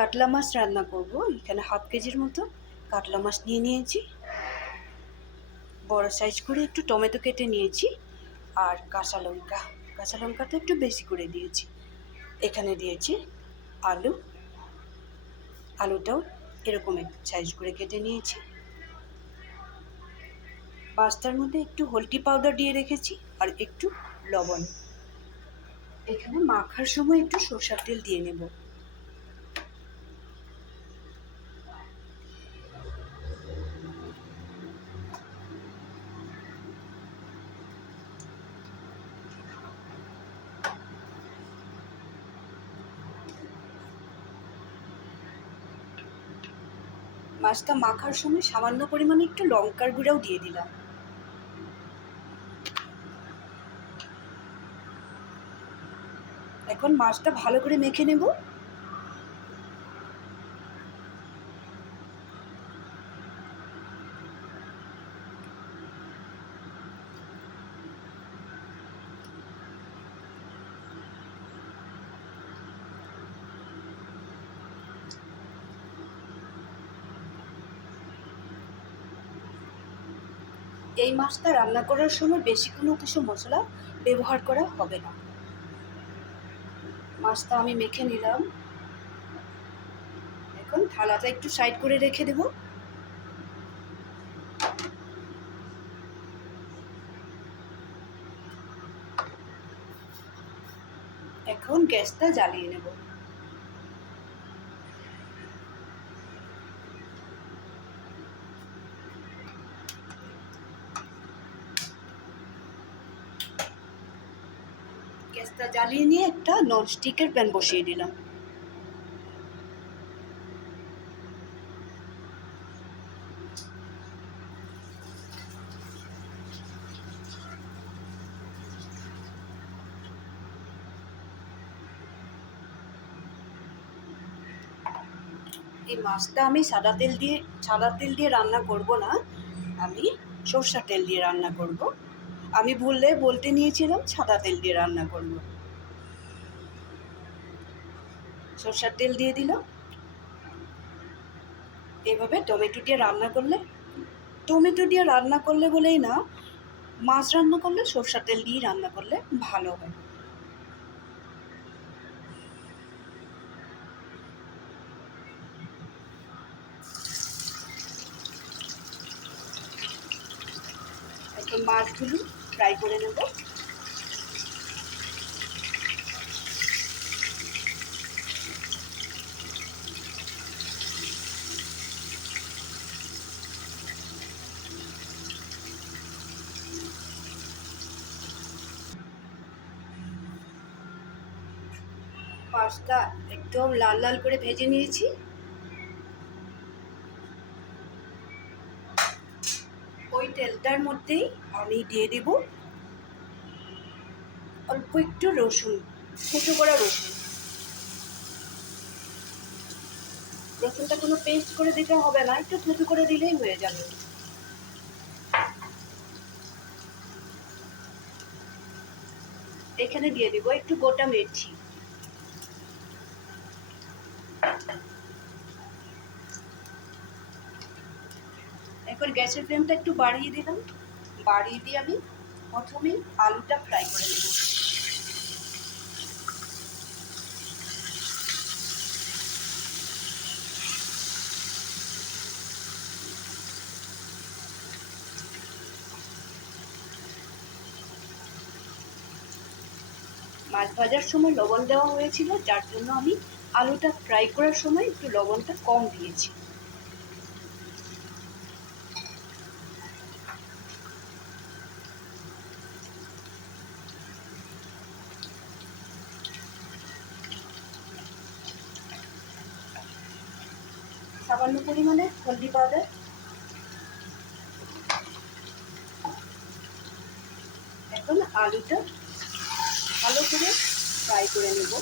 কাতলা মাছ রান্না করব। এখানে হাফ কেজির মতো কাতলা মাছ নিয়ে নিয়েছি। বড় সাইজ করে একটু টমেটো কেটে নিয়েছি, আর কাঁচা লঙ্কাটা একটু বেশি করে দিয়েছি। এখানে দিয়েছি আলু, আলুটাও এরকম একটু সাইজ করে কেটে নিয়েছি। পাস্তার মধ্যে একটু হলদি পাউডার দিয়ে রেখেছি আর একটু লবণ। এখানে মাখার সময় একটু সরষের তেল দিয়ে নেব। মাছটা মাখার সময় সামান্য পরিমাণে একটু লঙ্কার গুঁড়াও দিয়ে দিলাম। এখন মাছটা ভালো করে মেখে নেব। এই মাছটা রান্না করার সময় বেশি কোনো কিছু মশলা ব্যবহার করা হবে না। মাছটা আমি মেখে নিলাম। এখন থালাটা একটু সাইড করে রেখে দেব। এখন গ্যাসটা জ্বালিয়ে নেব। গ্যাসটা জ্বালিয়ে নিয়ে একটা ননস্টিকের প্যান বসিয়ে দিলাম। এই মাছটা আমি সাদা তেল দিয়ে রান্না করব না, আমি সরষের তেল দিয়ে রান্না করব। আমি বলতে নিয়েছিলাম সাদা তেল দিয়ে রান্না করব। সরষের তেল দিয়ে দিলাম। এভাবে টমেটো দিয়ে রান্না করলে বলেই না, মাছ রান্না করলে সরষের তেল দিয়ে রান্না করলে ভালো হয়। এখন মাছগুলো ফ্রাই করে নেব। মাছটা একদম লাল লাল করে ভেজে নিয়েছি। ওই তেলটার মধ্যেই আমি দিয়ে দেব অল্প একটু রসুন, কুচো করা রসুন। রসুনটা কোনো পেস্ট করে দিতে হবে না, একটু থুতু করে দিলেই হয়ে যাবে। এখানে দিয়ে দিব একটু গোটা মেথি। এখন গ্যাসের ফ্লেমটা একটু বাড়িয়ে দিলাম। বাড়িয়ে দিয়ে আমি প্রথমেই আলুটা ফ্রাই করে নেব। মাছ ভাজার সময় লবণ দেওয়া হয়েছিল, যার জন্য আমি আলুটা ফ্রাই করার সময় একটু লবণটা কম দিয়েছি। সামান্য পরিমাণে হলদি পাউডার। এখন আলুটা ভালো করে ফ্রাই করে নেব।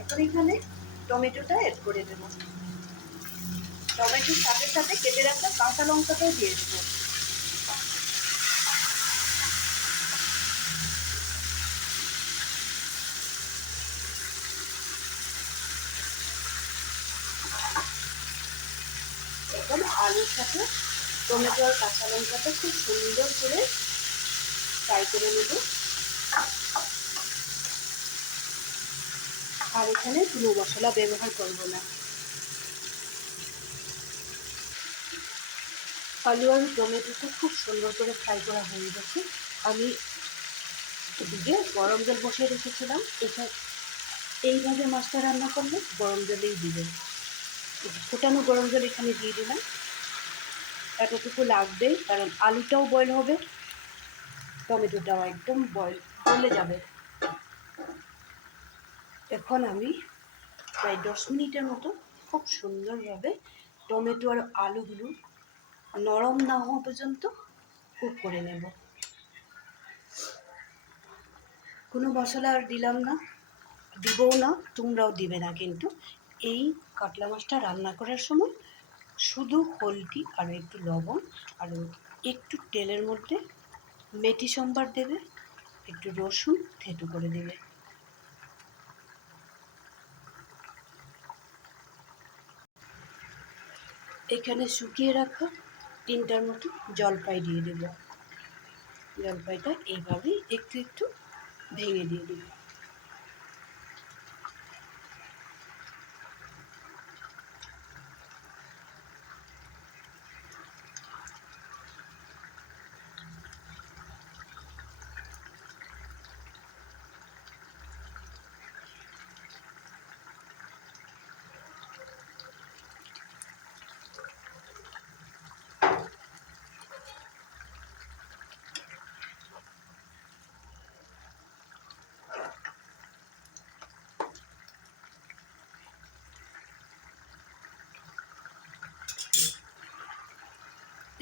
এখন এখানে টমেটোটা অ্যাড করে দেবো। টমেটোর সাথে সাথে কেটে রাখা কাঁচা লঙ্কাটাও দিয়ে দেবো। এখন আলুর সাথে টমেটো আর কাঁচা লঙ্কাটা খুব সুন্দর করে ফ্রাই করে নেব। আর এখানে কোনো মশলা ব্যবহার করব না। আলু আর টমেটোটা খুব সুন্দর করে ফ্রাই করা হয়ে গেছে। আমি এদিকে গরম জল বসিয়ে রেখেছিলাম। এইভাবে মাছটা রান্না করলে গরম জলেই দিবেন। ফোটানো গরম জল এখানে দিয়ে দিলাম। এতটুকু লাগবেই, কারণ আলুটাও বয়েল হবে, টমেটোটাও একদম গলে যাবে। এখন আমি প্রায় 10 মিনিটের মতো খুব সুন্দরভাবে টমেটো আর আলুগুলো নরম না হওয়া পর্যন্ত কুক করে নেব। কোনো মশলা আর দিলাম না, দিবও না, তোমরাও দিবে না। কিন্তু এই কাতলা মাছটা রান্না করার সময় শুধু হলদি আর একটু লবণ আর একটু তেলের মধ্যে মেথি সম্বার দেবে, একটু রসুন থেঁতো করে দেবে। এখানে শুকিয়ে রাখা 3টার মতো জলপাই দিয়ে দেব। জলপাইটা এইভাবেই একটু একটু ভেঙে দিয়ে দেব।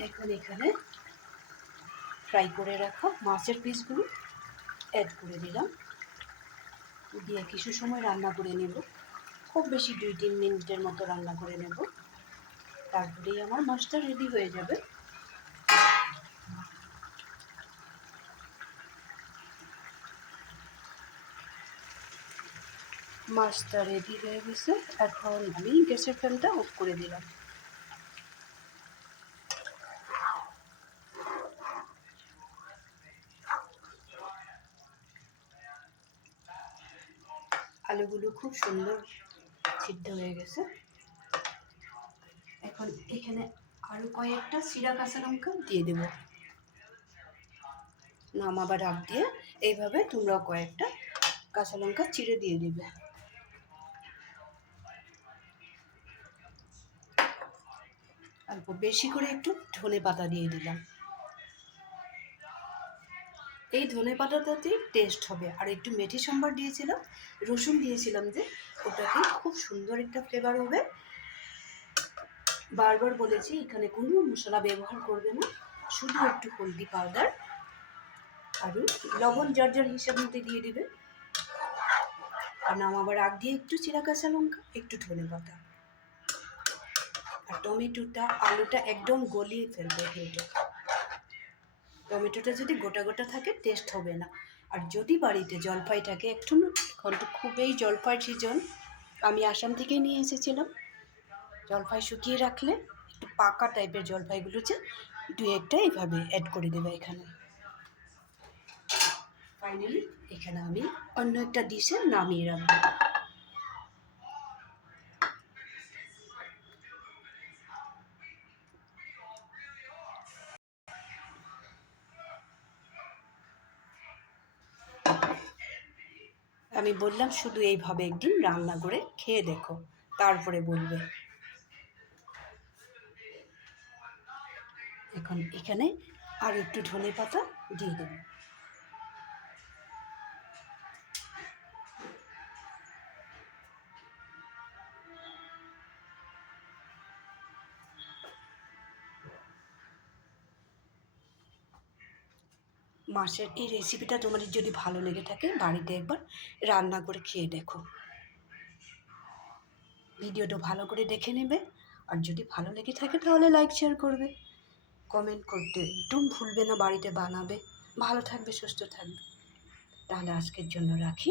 এখন এখানে ফ্রাই করে রাখা মাছের পিসগুলো অ্যাড করে দিলাম, দিয়ে কিছু সময় রান্না করে নেব। খুব বেশি 2-3 মিনিটের মতো রান্না করে নেব, তারপরেই আমার মাছটা রেডি হয়ে যাবে। মাছটা রেডি হয়ে গেছে। এখন আমি গ্যাসের ফ্লেমটা অফ করে দিলাম। আলুগুলো খুব সুন্দর সিদ্ধ হয়ে গেছে। এখন এখানে আরো কয়েকটা চিরা কাঁচা লঙ্কা দিয়ে দেব। নামাবার আগ দিয়ে এইভাবে তোমরাও কয়েকটা কাঁচা লঙ্কা চিড়ে দিয়ে দিবে। অল্প বেশি করে একটু ধনে পাতা দিয়ে দিলাম। এই ধনে পাতাটাতেই টেস্ট হবে। আর একটু মেথি সম্বার দিয়েছিলাম, রসুন দিয়েছিলাম, যে ওটাতে খুব সুন্দর একটা ফ্লেভার হবে। বারবার বলেছি এখানে কোনো মশলা ব্যবহার করবে না, শুধু একটু হলদি পাউডার আর লবণ যার যার হিসাব মতো দিয়ে দিবে। আর নামাবার আগ দিয়ে একটু চিরা কাঁচা লঙ্কা, একটু ধনে পাতা আর টমেটোটা আলুটা একদম গলিয়ে ফেলবে। কিন্তু টমেটোটা যদি গোটা গোটা থাকে টেস্ট হবে না। আর যদি বাড়িতে জলপাই থাকে, এখন তো খুবই জলপাই সিজন, আমি আসাম থেকেই নিয়ে এসেছিলাম। জলপাই শুকিয়ে রাখলে একটু পাকা টাইপের জলপাইগুলো যে 2-1টা এইভাবে অ্যাড করে দেবে এখানে। ফাইনালি এখানে আমি অন্য একটা ডিশে নামিয়ে রাখবো। আমি বললাম শুধু এইভাবে একদিন রান্না করে খেয়ে দেখো, তারপরে বলবে। এখন এখানে আর একটু ধনে পাতা দিয়ে দেবো। মাছের এই রেসিপিটা তোমাদের যদি ভালো লেগে থাকে, বাড়িতে একবার রান্না করে খেয়ে দেখো। ভিডিওটা ভালো করে দেখে নেবে, আর যদি ভালো লেগে থাকে তাহলে লাইক শেয়ার করবে, কমেন্ট করতে একদম ভুলবে না, বাড়িতে বানাবে। ভালো থাকবে, সুস্থ থাকবে। তাহলে আজকের জন্য রাখি।